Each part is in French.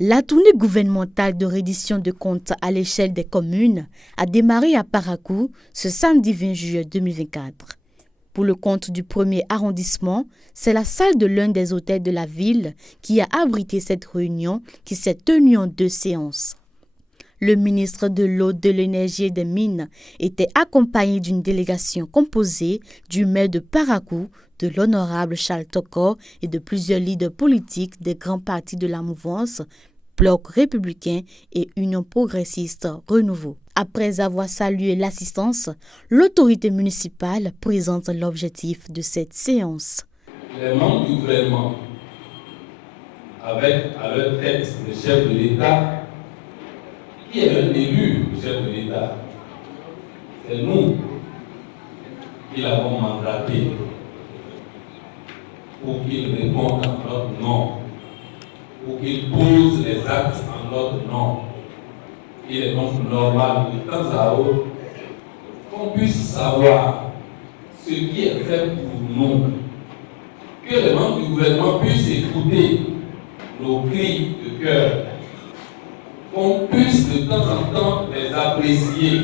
La tournée gouvernementale de reddition de comptes à l'échelle des communes a démarré à Parakou ce samedi 20 juillet 2024. Pour le compte du premier arrondissement, c'est la salle de l'un des hôtels de la ville qui a abrité cette réunion qui s'est tenue en 2 séances. Le ministre de l'Eau, de l'Énergie et des Mines était accompagné d'une délégation composée du maire de Parakou, de l'honorable Charles Tokor et de plusieurs leaders politiques des grands partis de la mouvance, Bloc républicain et Union progressiste Renouveau. Après avoir salué l'assistance, l'autorité municipale présente l'objectif de cette séance. Les membres du gouvernement, avec à leur tête le chef de l'État, qui est un élu, le chef de l'État, c'est nous qui l'avons mandaté pour qu'il réponde en notre nom, pour qu'il pose les actes en notre nom. Il est donc normal de temps à autre qu'on puisse savoir ce qui est fait pour nous, que les membres du gouvernement puissent écouter nos cris de cœur, qu'on puisse de temps en temps les apprécier.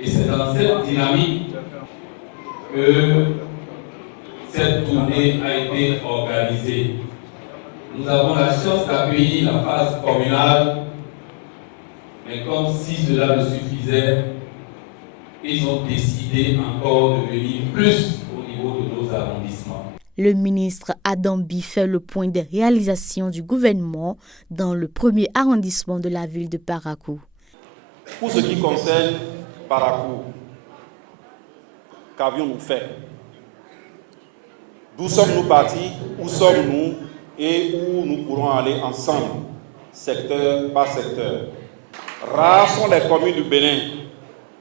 Et c'est dans cette dynamique que cette tournée a été organisée. Nous avons la chance d'accueillir la phase communale, mais comme si cela ne suffisait, ils ont décidé encore de venir plus au niveau de nos arrondissements. Le ministre Adambi fait le point des réalisations du gouvernement dans le premier arrondissement de la ville de Parakou. Pour ce qui concerne Parakou, qu'avions-nous fait? D'où sommes-nous partis? Où sommes-nous? Et où nous pourrons aller ensemble, secteur par secteur. Rares sont les communes du Bénin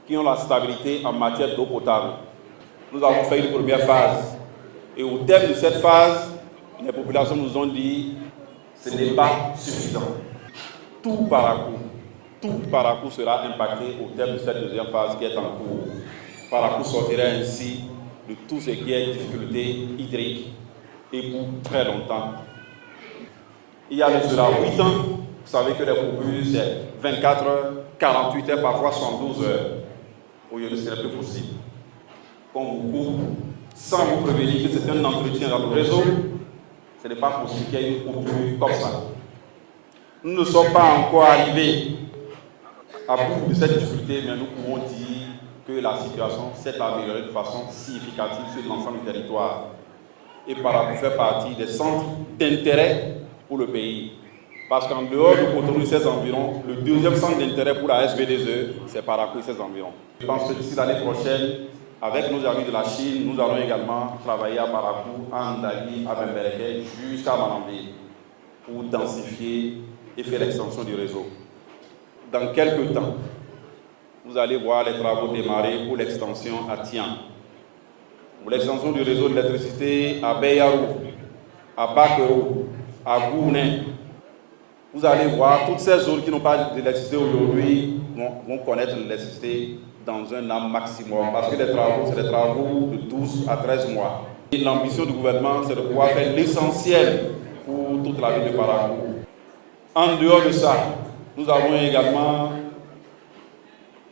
qui ont la stabilité en matière d'eau potable. Nous avons fait une première phase. Et au terme de cette phase, les populations nous ont dit que ce n'est pas suffisant. Tout Parakou sera impacté au terme de cette deuxième phase qui est en cours. Parakou sortira ainsi de tout ce qui est difficulté hydrique et pour très longtemps. Il y a de cela 8 ans, vous savez que les coupures c'est 24 heures, 48 heures, parfois 112 heures. Aujourd'hui, ce n'est plus possible. Qu'on vous coupe sans vous prévenir que c'est un entretien dans le réseau, ce n'est pas possible qu'il y ait une coupure comme ça. Nous ne sommes pas encore arrivés à bout de cette difficulté, mais nous pouvons dire que la situation s'est améliorée de façon significative sur l'ensemble du territoire. Et Parakou fait partie des centres d'intérêt pour le pays. Parce qu'en dehors de Cotonou et ses environs, le deuxième centre d'intérêt pour la SBDE, c'est Parakou et ses environs. Je pense que d'ici l'année prochaine, avec nos amis de la Chine, nous allons également travailler à Parakou, à Ndali, à Bembereke, jusqu'à Manambé, pour densifier et faire l'extension du réseau. Dans quelques temps, vous allez voir les travaux démarrer pour l'extension à Tian, pour l'extension du réseau d'électricité à Beyarou, à Bakerou, à Gouné. Vous allez voir toutes ces zones qui n'ont pas d'électricité aujourd'hui vont connaître l'électricité dans un an maximum. Parce que les travaux, c'est des travaux de 12 à 13 mois. Et l'ambition du gouvernement, c'est de pouvoir faire l'essentiel pour toute la ville de Parakou. En dehors de ça, nous avons également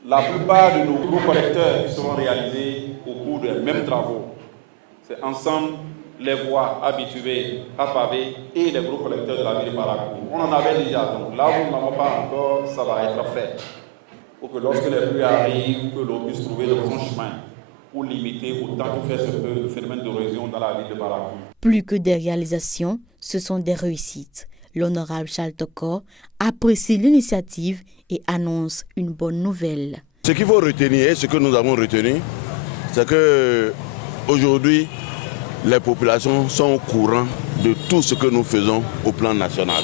la plupart de nos gros collecteurs qui seront réalisés au cours des mêmes travaux. C'est ensemble les voies habituées à pavé et les gros collecteurs de la ville de Parakou. On en avait déjà, donc là où nous n'avons pas encore, ça va être fait. Pour que lorsque les pluies arrivent, que l'on puisse trouver le bon chemin pour limiter autant que fait ce peu le phénomène d'érosion dans la ville de Parakou. Plus que des réalisations, ce sont des réussites. L'honorable Charles Tokor apprécie l'initiative et annonce une bonne nouvelle. Ce qu'il faut retenir et ce que nous avons retenu, c'est que aujourd'hui, les populations sont au courant de tout ce que nous faisons au plan national.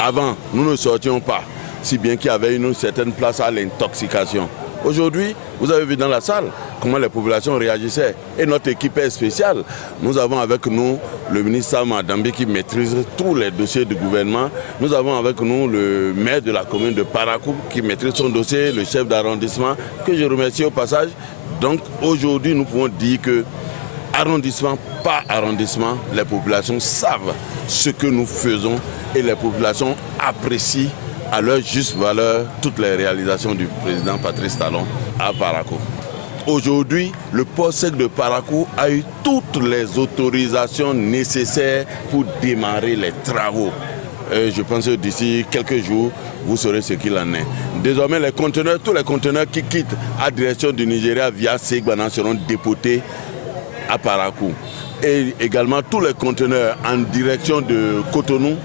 Avant, nous ne sortions pas, si bien qu'il y avait une certaine place à l'intoxication. Aujourd'hui, vous avez vu dans la salle comment les populations réagissaient. Et notre équipe est spéciale. Nous avons avec nous le ministre Sam Adambi qui maîtrise tous les dossiers du gouvernement. Nous avons avec nous le maire de la commune de Parakou qui maîtrise son dossier, le chef d'arrondissement, que je remercie au passage. Donc aujourd'hui, nous pouvons dire que arrondissement par arrondissement, les populations savent ce que nous faisons et les populations apprécient à leur juste valeur toutes les réalisations du président Patrice Talon à Parakou. Aujourd'hui, le port sec de Parakou a eu toutes les autorisations nécessaires pour démarrer les travaux. Je pense que d'ici quelques jours, vous saurez ce qu'il en est. Désormais, les conteneurs, tous les conteneurs qui quittent à direction du Nigeria via Segbana seront dépotés à Parakou. Et également, tous les conteneurs en direction de Cotonou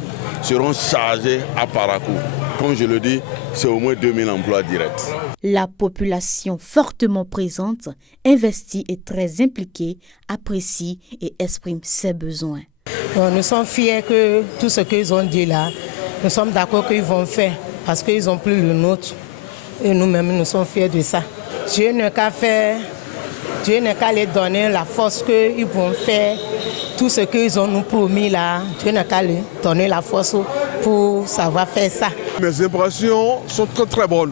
seront chargés à Parakou. Comme je le dis, c'est au moins 2000 emplois directs. La population fortement présente, investie et très impliquée, apprécie et exprime ses besoins. Nous sommes fiers que tout ce qu'ils ont dit là, nous sommes d'accord qu'ils vont faire parce qu'ils ont pris le nôtre. Et nous-mêmes, nous sommes fiers de ça. Dieu n'a qu'à faire, Dieu n'a qu'à les donner la force qu'ils vont faire. Tout ce qu'ils ont nous promis là, Dieu n'a qu'à leur donner la force pour savoir faire ça. Mes impressions sont très très bonnes.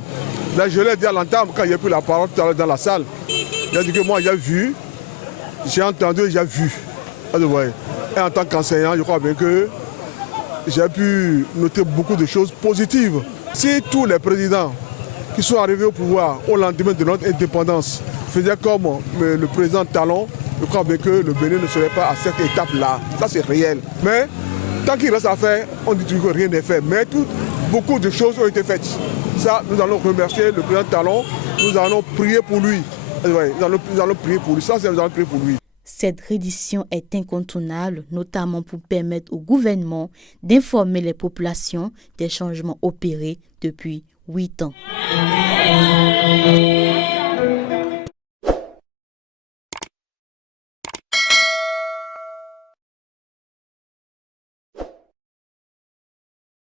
Là, je l'ai dit à l'entame quand il y a pris la parole tout à l'heure dans la salle. Il a dit que moi j'ai vu, j'ai entendu et j'ai vu. Et en tant qu'enseignant, je crois bien que j'ai pu noter beaucoup de choses positives. Si tous les présidents qui sont arrivés au pouvoir au lendemain de notre indépendance faisaient comme le président Talon, je crois bien que le Bénin ne serait pas à cette étape-là. Ça, c'est réel. Mais tant qu'il reste à faire, on dit toujours que rien n'est fait. Mais beaucoup de choses ont été faites. Ça, nous allons remercier le président Talon. Nous allons prier pour lui. Nous allons prier pour lui. Ça, c'est nous allons prier pour lui. Cette reddition est incontournable, notamment pour permettre au gouvernement d'informer les populations des changements opérés depuis 8 ans.